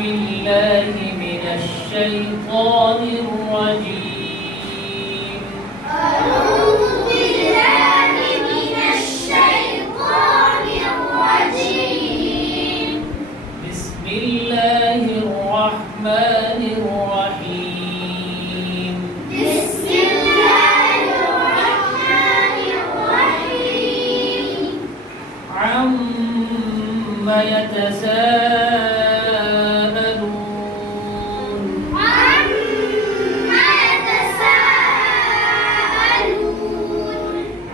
بالله من الشيطان الرجيم. أعوذ بالله من الشيطان الرجيم. بسم الله الرحمن الرحيم. بسم الله الرحمن الرحيم. عما يتساءلون. عما يتساءلون.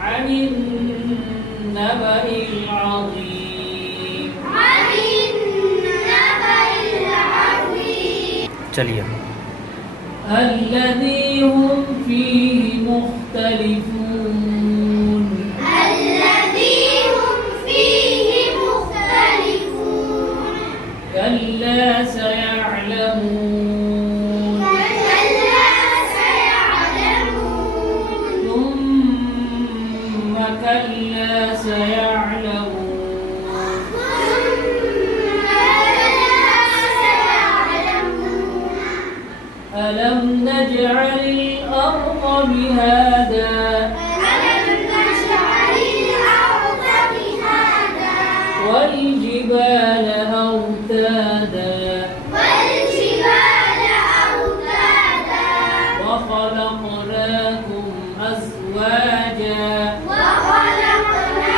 عن النبأ العظيم. عن النبأ العظيم. चलिए الذي هم فيه مختلفون. الذي هم فيه مختلفون. كلا سيعلمون. كلا سيعلمون. ثم كلا سيعلمون. ألم نجعل الأرض مهادا. ألم نجعل الأرض مهادا. والجبال أوتادا. والجبال أوتادا. وخلقناكم أزواجا. وخلقناكم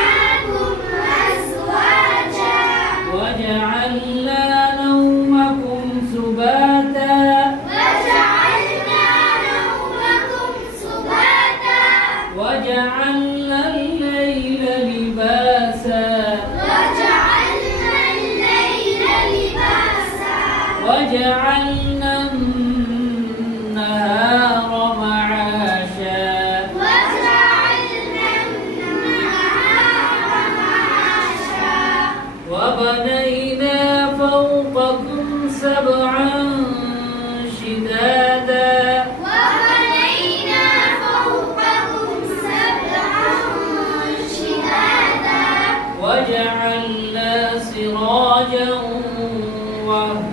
أزواجا. وجعلنا نومكم سباتا. وجعلنا نومكم سباتا. وجعلنا الليل لباسا. وجعلنا الليل لباسا. وجعلنا النهار معاشا. وجعلنا النهار معاشا. وبنينا فوقكم سبعا شدادا. وبنينا فوقكم سبعا شدادا. وجعلنا سراجا وهجا.